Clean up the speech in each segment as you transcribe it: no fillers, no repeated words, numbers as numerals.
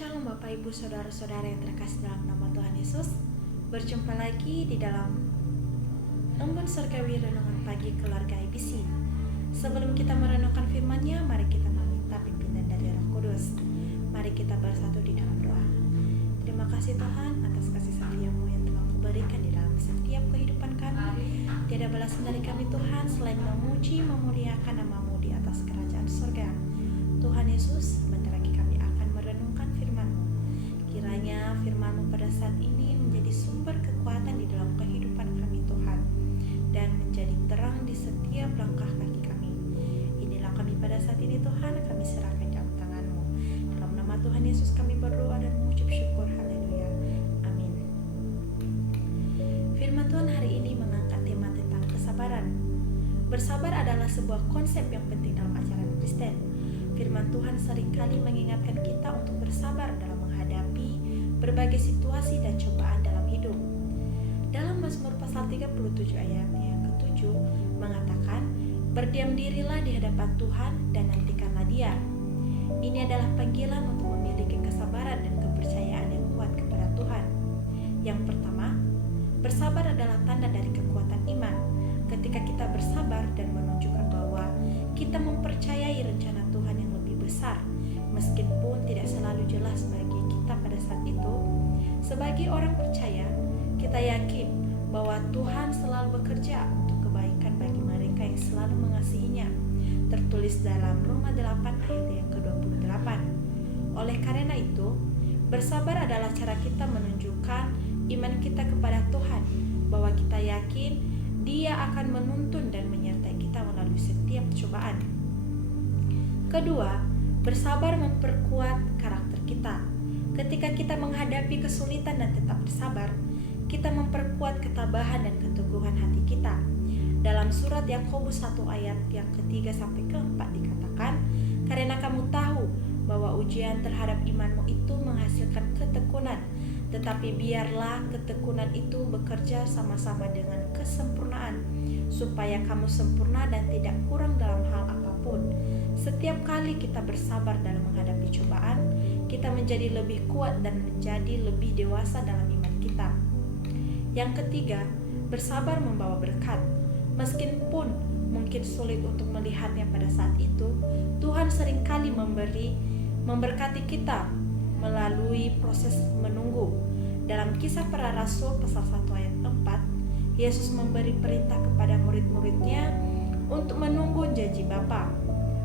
Shalom Bapak Ibu Saudara-saudara yang terkasih dalam nama Tuhan Yesus. Berjumpa lagi di dalam Embun Surgawi Renungan Pagi Keluarga IBC. Sebelum kita merenungkan firman-Nya, mari kita meminta pimpinan dari Roh Kudus. Mari kita bersatu di dalam doa. Terima kasih Tuhan atas kasih setia-Mu yang telah Mu berikan di dalam setiap kehidupan kami. Tiada balasan dari kami Tuhan selain memuji, memuliakan nama-Mu di atas kerajaan surga. Tuhan Yesus, sebentar lagi kami akan merenungkan firman-Mu. Kiranya firman-Mu pada saat ini menjadi sumber kekuatan di dalam kehidupan kami Tuhan, dan menjadi terang di setiap langkah kaki kami. Inilah kami pada saat ini Tuhan, kami serahkan dalam tangan-Mu. Dalam nama Tuhan Yesus kami berdoa dan mengucap syukur. Haleluya. Amin. Firman Tuhan hari ini mengangkat tema tentang kesabaran. Bersabar adalah sebuah konsep yang penting dalam ajaran Kristen. Firman Tuhan seringkali mengingatkan kita untuk bersabar dalam menghadapi berbagai situasi dan cobaan dalam hidup. Dalam Mazmur pasal 37 ayat yang ke-7 mengatakan, "Berdiam dirilah di hadapan Tuhan dan nantikanlah Dia." Ini adalah panggilan untuk memiliki kesabaran dan kepercayaan yang kuat kepada Tuhan. Yang pertama, bersabar adalah tanda dari kekuatan iman. Ketika kita bersabar dan menunjukkan bahwa kita mempercayai rencana Tuhan yang lebih besar, meskipun tidak selalu jelas bagi kita pada saat itu. Sebagai orang percaya, kita yakin bahwa Tuhan selalu bekerja untuk kebaikan bagi mereka yang selalu mengasihinya. Tertulis dalam Roma 8 ayat yang ke-28. Oleh karena itu, bersabar adalah cara kita menunjukkan iman kita kepada Tuhan, bahwa kita yakin Dia akan menuntun dan menyertai kita melalui setiap cobaan. Kedua, bersabar memperkuat karakter kita. Ketika kita menghadapi kesulitan dan tetap bersabar, kita memperkuat ketabahan dan keteguhan hati kita. Dalam surat Yakobus 1 ayat yang ke-3 sampai ke-4 dikatakan, "Karena kamu tahu bahwa ujian terhadap imanmu itu menghasilkan ketekunan, tetapi biarlah ketekunan itu bekerja sama-sama dengan kesempurnaan, supaya kamu sempurna dan tidak kurang dalam hal apapun." Setiap kali kita bersabar dalam menghadapi cobaan, kita menjadi lebih kuat dan menjadi lebih dewasa dalam iman kita. Yang ketiga, bersabar membawa berkat. Meskipun mungkin sulit untuk melihatnya pada saat itu, Tuhan seringkali memberkati kita melalui proses menunggu. Dalam Kisah Para Rasul pasal 1 ayat 4, Yesus memberi perintah kepada murid-muridnya untuk menunggu janji Bapa.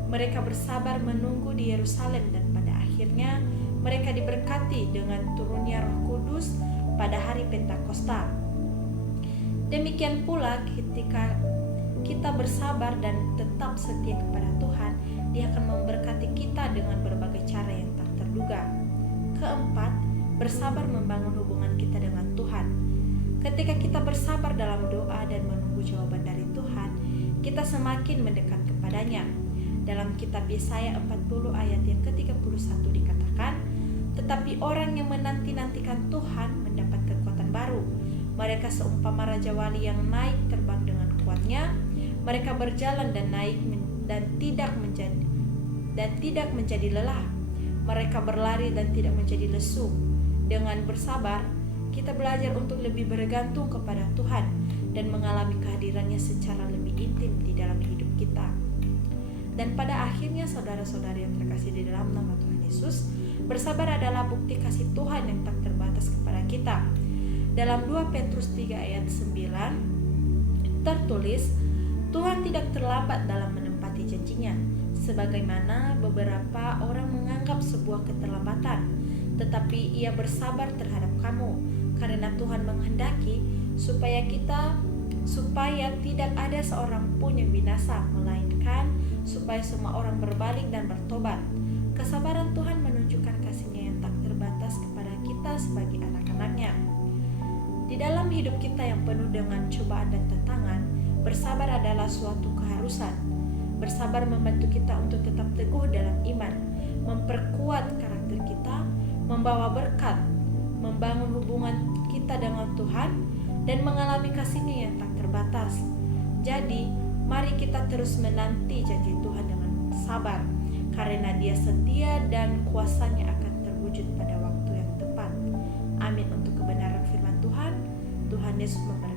Mereka bersabar menunggu di Yerusalem dan pada akhirnya mereka diberkati dengan turunnya Roh Kudus pada hari Pentakosta. Demikian pula ketika kita bersabar dan tetap setia kepada Tuhan, Dia akan memberkati kita dengan berbagai cara yang tak terduga. Keempat, bersabar membangun hubungan kita dengan Tuhan. Ketika kita bersabar dalam doa dan menunggu jawaban dari Tuhan, kita semakin mendekat kepadanya. Dalam kitab Yesaya 40 ayat yang ke-31 dikatakan, "Tetapi orang yang menanti-nantikan Tuhan mendapat kekuatan baru. Mereka seumpama raja wali yang naik terbang dengan kuatnya. Mereka berjalan dan naik dan tidak menjadi lelah. Mereka berlari dan tidak menjadi lesu." Dengan bersabar, kita belajar untuk lebih bergantung kepada Tuhan dan mengalami kehadirannya secara lebih intim di dalam hidup kita. Dan pada akhirnya, saudara-saudari yang terkasih di dalam nama Tuhan Yesus, bersabar adalah bukti kasih Tuhan yang tak terbatas kepada kita. Dalam 2 Petrus 3 ayat 9 tertulis, "Tuhan tidak terlambat dalam menepati janjinya, sebagaimana beberapa orang menganggap sebuah keterlambatan, tetapi Ia bersabar terhadap kamu, karena Tuhan menghendaki supaya tidak ada seorang pun yang binasa, melainkan supaya semua orang berbalik dan bertobat." Kesabaran Tuhan menunjukkan kasih-Nya yang tak terbatas kepada kita sebagai anak-anak-Nya. Di dalam hidup kita yang penuh dengan cobaan dan tantangan, bersabar adalah suatu keharusan. Bersabar membantu kita untuk tetap teguh dalam iman, memperkuat karakter kita, membawa berkat, membangun hubungan kita dengan Tuhan, dan mengalami kasih-Nya yang tak terbatas. Jadi, mari kita terus menanti janji Tuhan dengan sabar, karena Dia setia dan kuasa-Nya akan terwujud terwujud pada waktu yang tepat. Amin untuk kebenaran firman Tuhan. Tuhan Yesus memberkati.